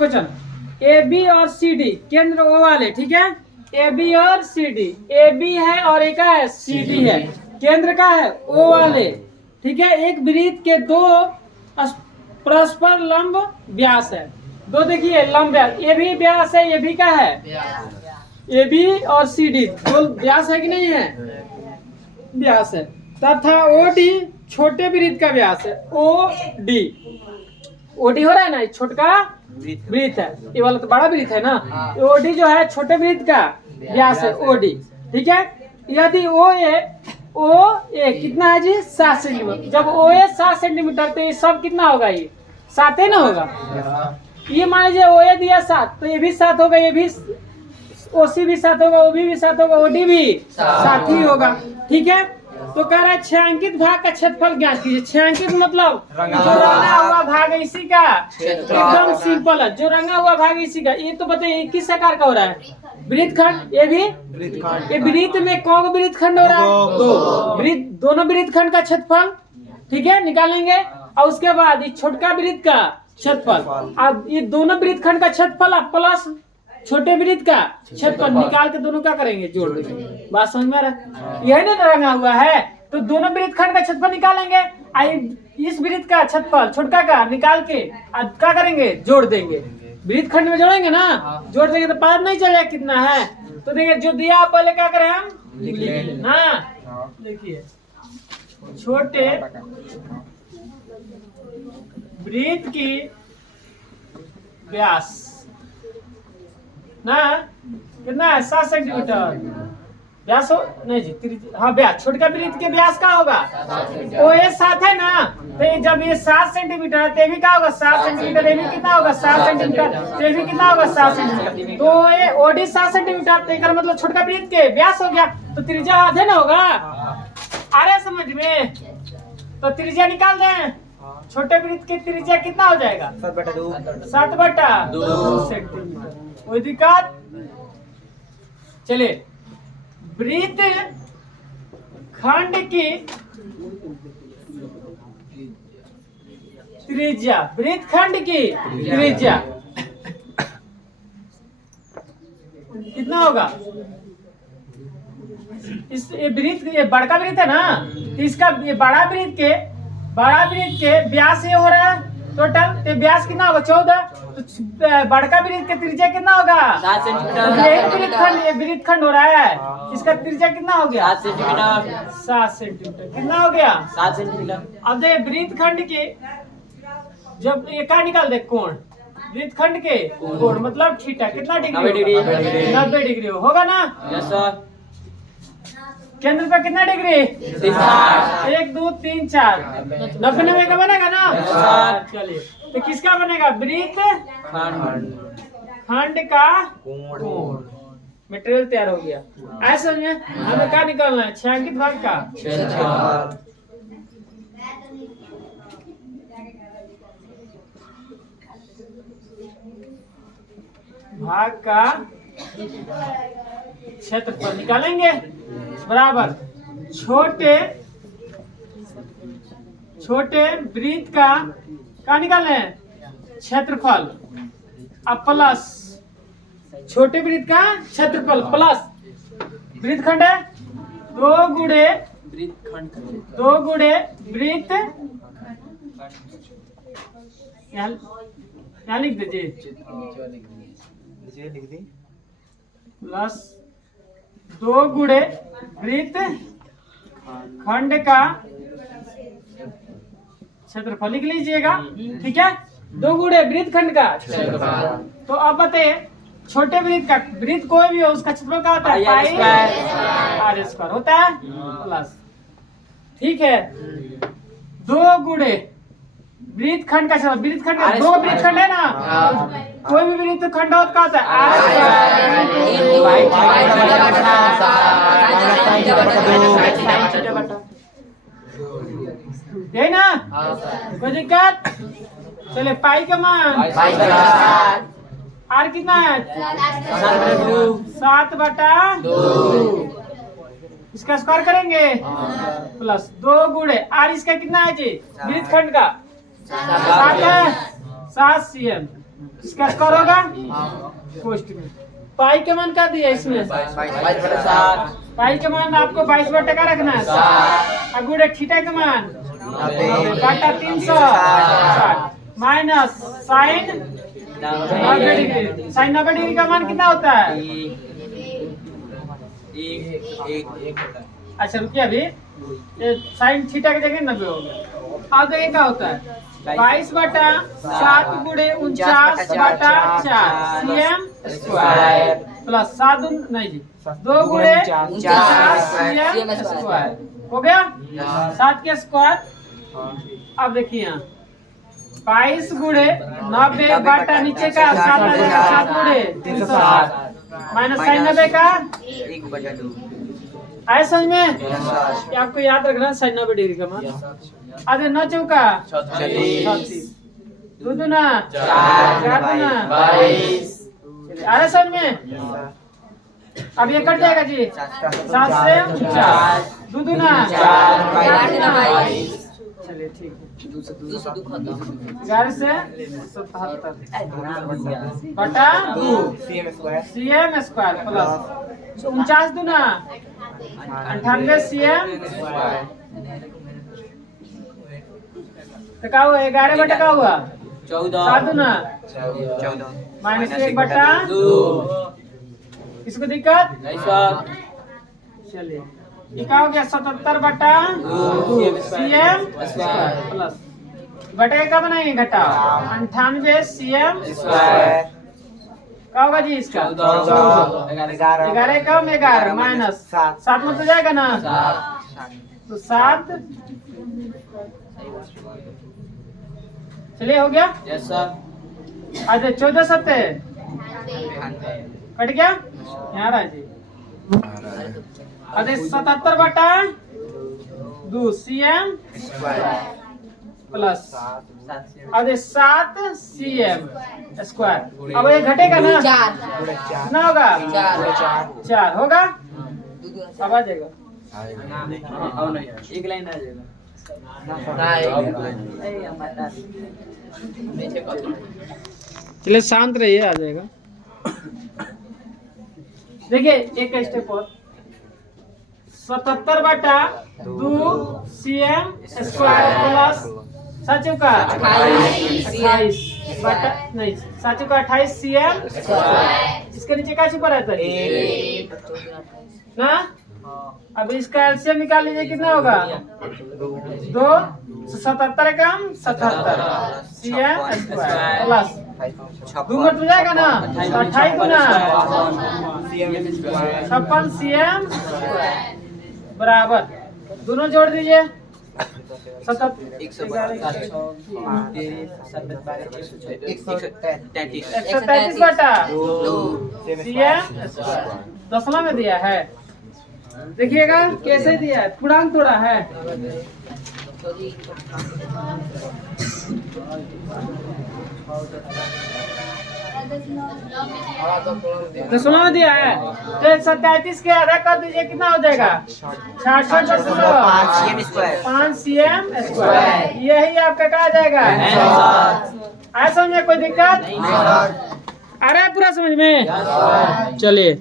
Question A B और C D केंद्र ओ वाले, ठीक है। ए बी और सी डी, ए बी है और एक है सी डी है, केंद्र का है ओ वाले, ठीक है। एक वृत्त के दो परस्पर लंब व्यास है, दो देखिए लंब व्यास, ये भी व्यास है, ये भी का है ए बी और सी डी, दो व्यास है कि नहीं है, व्यास है। तथा ओ डी छोटे वृत्त का व्यास है, ओ डी हो रहा है ना, छोटका वृत्त है, ये वाला तो बड़ा वृत्त है ना, ओडी जो है छोटे वृत्त का व्यास है ओडी, ठीक है। यदि ओ ए कितना है जी 7 सेंटीमीटर, जब ओ ए 7 सेंटीमीटर तो ये सब कितना होगा, ये 7 ही ना होगा। ये मान लीजिए ओ ए दिया 7 तो ये भी 7 होगा, ये भी ओसी भी 7 होगा, ओबी भी 7 होगा, ओडी भी 7 ही होगा, ठीक है। तो कह रहा है छायांकित भाग का क्षेत्रफल ज्ञात कीजिए। छायांकित मतलब जो रंगा हुआ भाग है इसी का, एकदम सिंपल है, जो रंगा हुआ भाग है इसी का। ये तो बताइए किस आकार का हो रहा है, वृत्तखंड, ये भी ये वृत्त में कौन वृत्त खंड हो रहा है, दो वृत्त, दोनों वृत्त खंड का क्षेत्रफल, ठीक है, निकालेंगे। और उसके बाद ये छोटका वृत्त का क्षेत्रफल, अब ये दोनों वृत्त खंड का क्षेत्रफल प्लस छोटे वृत्त का क्षेत्रफल निकाल के दोनों क्या करेंगे, जोड़ देंगे। बात समझ में आ रहा, यही ना रंगा हुआ है, तो दोनों वृत्त खंड का क्षेत्रफल निकालेंगे, इस वृत्त का क्षेत्रफल छोटका का निकाल के क्या करेंगे, जोड़ देंगे। वृत्त खंड में जोड़ेंगे ना, जोड़ देंगे तो पता नहीं चलेगा कितना है, तो देखिए जो दिया आप पहले क्या करें हम लिख ना, देखिए छोटे वृत्त की व्यास ना कितना है 7 सेंटीमीटर व्यास हो, नहीं जी हाँ व्यास, छोटका वृत्त के व्यास का होगा ओ ये 7 है ना, तो जब ये 7 सेंटीमीटर है तो भी क्या होगा 7 सेंटीमीटर, ये भी कितना होगा 7 सेंटीमीटर, तो ये भी कितना होगा 7 सेंटीमीटर, तो ये ओडी 7 सेंटीमीटर, तो इसका मतलब छोटका वृत्त के व्यास हो गया, तो त्रिज्या आधे ना होगा। आ रहा है समझ में, तो त्रिज्या निकाल दें, छोटे वृत्त की त्रिज्या कितना हो जाएगा 7/2 सेंटीमीटर, कोई दिक्कत। चलिए वृत्त खंड की त्रिज्या, वृत्त खंड की त्रिज्या कितना होगा, इस वृत्त, ये बड़का वृत्त है ना, तो इसका ये बड़ा वृत्त के व्यास ये हो रहा है टोटल, तो व्यास कितना होगा 14, तो बड़का वृत्त का त्रिज्या कितना होगा 7 सेंटीमीटर, ये वृत्त खंड हो रहा है, इसका त्रिज्या कितना हो गया 7 सेंटीमीटर, 7 सेंटीमीटर कितना हो गया 7 सेंटीमीटर। अब देख वृत्त खंड के जब ये क्या निकाल दे कोण, वृत्त खंड के कोण मतलब थीटा कितना डिग्री, 90 डिग्री होगा ना, यस सर। केंद्र पर कितना डिग्री 1 2 3 4, 90 का बनेगा ना। चलिए तो किसका बनेगा, वृत्त खंड का कोण, मटेरियल तैयार हो गया। ऐसा समझे, हमें क्या निकालना है, छायांकित भाग का क्षेत्रफल, भाग का क्षेत्रफल निकालेंगे बराबर छोटे वृत्त का निकाले क्षेत्रफल अब प्लस छोटे वृत्त का क्षेत्रफल प्लस वृत्त खंड है 2 गुणे वृत्त, यहाँ लिख दीजिए प्लस 2 गुणे वृत्त खंड का क्षेत्रफल लिख लीजिएगा, ठीक है। 2 गुणे वृत्त खंड का क्षेत्रफल, तो अब बताइए छोटे वृत्त का, वृत्त कोई भी हो उसका क्षेत्रफल क्या होता है पाई r स्क्वायर होता है प्लस, ठीक है। 2 गुणे वृत्त खंड का क्षेत्रफल, वृत्त खंड 2 वृत्त खंड है ना, कोई भी वृत्त खंड होता है यही ना, कोई दिक्कत। चले पाई का मान आर कितना है 7/2, इसका स्क्वायर करेंगे प्लस 2 गुणे आर, इसका कितना है जी वृत्त खंड का 7 है 7 cm, इसका स्क्वायर होगा कोष्ट में। पाई के मान क्या दिया इसमें? पाई के मान आपको 22 का रखना है। गुड़े थीटा के मान 90/360 minus sine 90 degree. Sine 90 degree का मान कितना होता है? अच्छा रुकिए, अभी साइन थीटा की जगह 90 हो गया। अब देखिए क्या होता है, 22/7 गुणे 49/4 cm स्क्वायर प्लस 7 नहीं जी 2 गुणे 49 cm स्क्वायर हो गया 7 के स्क्वायर। अब देखिए यहाँ 22 गुणे 90 नीचे का 7 गुणे 360 माइनस साइन 90 का 1/2। आए समझ में? ये आपको याद रखना साइन 90 डिग्री का मान। आधे 9 चौका 36 2 दूना 4 दूना 22। आए समझ में? अब ये कट जाएगा जी 7 से 4 2 दूना 4 चलिए ठीक है 11 से 77 बटा 2 cm स्क्वायर प्लस 49 दूना 98 cm स्क्वायर। तो क्या हुआ 11 का हुआ 14 7 दूना 14 माइनस 1/2। इसको दिक्कत नहीं सर। चलिए ये क्या हो गया 77/2 cm स्क्वायर प्लस बटे का बनाएंगे घटा 98 cm स्क्वायर। क्या होगा जी इसका 11 कम 11 माइनस 7 में तो जाएगा ना तो 7। चलिए हो गया यस सर। अच्छा 14 7 कट गया यहाँ रहा जी। अरे 77/2 cm प्लस अरे 7 cm स्क्वायर। अब ये घटेगा ना कितना होगा 4 होगा। अब आ जाएगा एक लाइन आ जाएगा। चलिए शांत रहिए आ जाएगा। देखिए एक स्टेप और 77/2 cm स्क्वायर प्लस 7 का 28 बटा नहीं 7 का 28 cm स्क्वायर। इसके नीचे क्या छुपा रहता है ना। अब इसका एलसीएम निकाल लीजिए कितना होगा 2 77 कम 77 cm स्क्वायर प्लस 2 घट हो जाएगा ना 28 गुना 56 cm बराबर दोनों जोड़ दीजिए 133 बटा cm दशमलव में दिया है। देखिएगा कैसे दिया है पूर्णांक थोड़ा है। दशमलव में दिया है तो 37 के आधा कर दीजिए कितना हो जाएगा 66.5 cm स्क्वायर। यही आपका कहा जाएगा। आया समझ में कोई दिक्कत? आ रहा है पूरा समझ में? चलिए